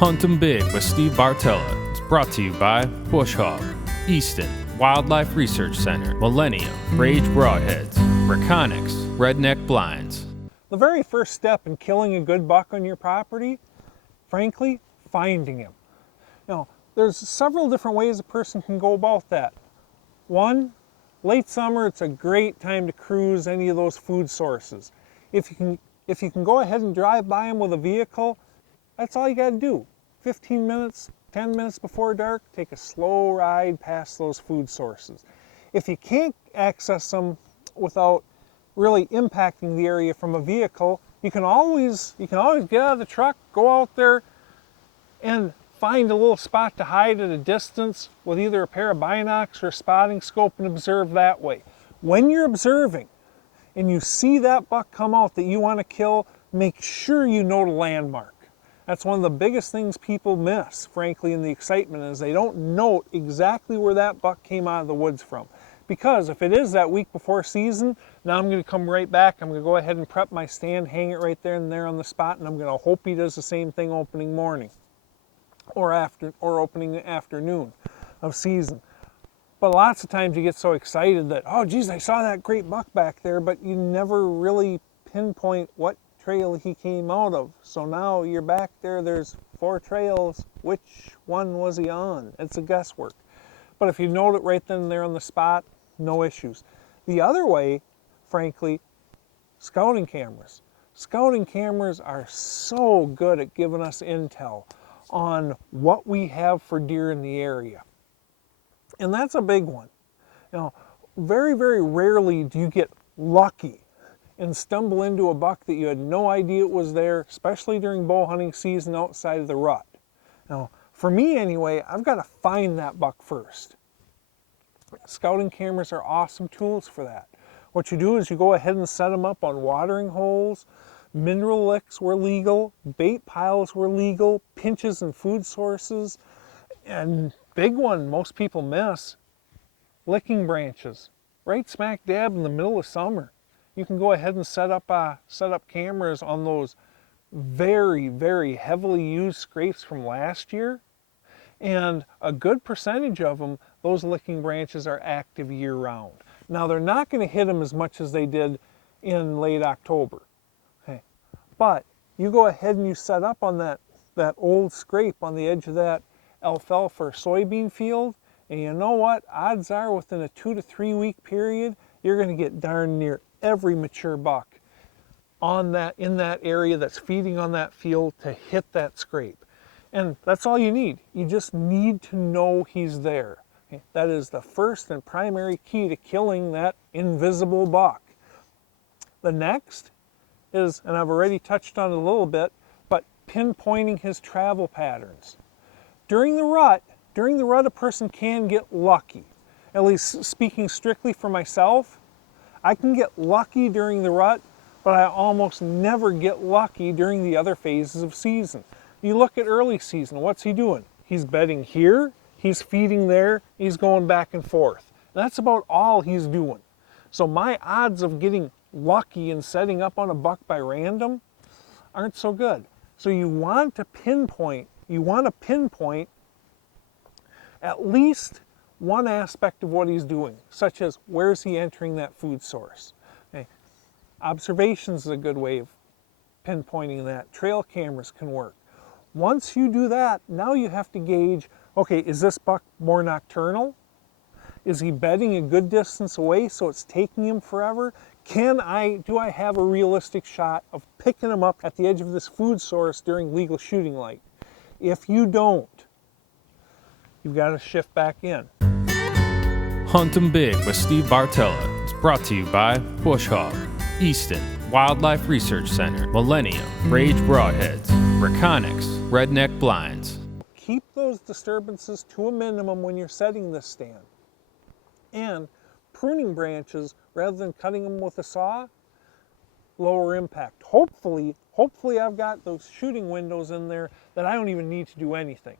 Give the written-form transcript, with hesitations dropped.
Hunt 'em Big with Steve Bartella. It's brought to you by Bush Hog, Easton, Wildlife Research Center, Millennium, Rage Broadheads, Reconics, Redneck Blinds. The very first step in killing a good buck on your property, frankly, finding him. Now, there's several different ways a person can go about that. One, late summer, it's a great time to cruise any of those food sources. If you can go ahead and drive by them with a vehicle, that's all you got to do. 15 minutes, 10 minutes before dark, take a slow ride past those food sources. If you can't access them without really impacting the area from a vehicle, you can always get out of the truck, go out there and find a little spot to hide at a distance with either a pair of binocs or a spotting scope and observe that way. When you're observing and you see that buck come out that you want to kill, make sure you know the landmark. That's one of the biggest things people miss, frankly, in the excitement, is they don't note exactly where that buck came out of the woods from. Because if it is that week before season, now I'm going to come right back, I'm going to go ahead and prep my stand, hang it right there and there on the spot, and I'm going to hope he does the same thing opening morning or opening afternoon of season. But lots of times you get so excited that, oh geez, I saw that great buck back there, but you never really pinpoint what trail he came out of. So now you're back there, there's 4 trails, which one was he on? It's a guesswork. But if you note it right then and there on the spot, no issues. The other way, frankly, scouting cameras. Scouting cameras are so good at giving us intel on what we have for deer in the area. And that's a big one. Now, very, very rarely do you get lucky and stumble into a buck that you had no idea it was there, especially during bow hunting season outside of the rut. Now, for me anyway, I've got to find that buck first. Scouting cameras are awesome tools for that. What you do is you go ahead and set them up on watering holes, mineral licks were legal, bait piles were legal, pinches and food sources, and big one most people miss, licking branches. Right smack dab in the middle of summer. You can go ahead and set up cameras on those very, very heavily used scrapes from last year. And a good percentage of them, those licking branches are active year round. Now they're not going to hit them as much as they did in late October. Okay. But you go ahead and you set up on that old scrape on the edge of that alfalfa or soybean field, and you know what? Odds are within a 2 to 3 week period, you're going to get darn near every mature buck in that area that's feeding on that field to hit that scrape. And that's all you need. You just need to know he's there. Okay? That is the first and primary key to killing that invisible buck. The next is, and I've already touched on it a little bit, but pinpointing his travel patterns. During the rut, a person can get lucky. At least speaking strictly for myself, I can get lucky during the rut, but I almost never get lucky during the other phases of season. You look at early season, what's he doing? He's bedding here, he's feeding there, he's going back and forth. That's about all he's doing. So my odds of getting lucky and setting up on a buck by random aren't so good. So you want to pinpoint at least one aspect of what he's doing, such as where's he entering that food source. Okay. Observations is a good way of pinpointing that. Trail cameras can work. Once you do that, now you have to gauge, okay, is this buck more nocturnal? Is he bedding a good distance away so it's taking him forever? Do I have a realistic shot of picking him up at the edge of this food source during legal shooting light? If you don't, you've got to shift back in. Hunt 'em Big with Steve Bartella. It's brought to you by Bush Hog, Easton, Wildlife Research Center, Millennium, Rage Broadheads, Reconics, Redneck Blinds. Keep those disturbances to a minimum when you're setting this stand. And pruning branches, rather than cutting them with a saw, lower impact. Hopefully I've got those shooting windows in there that I don't even need to do anything.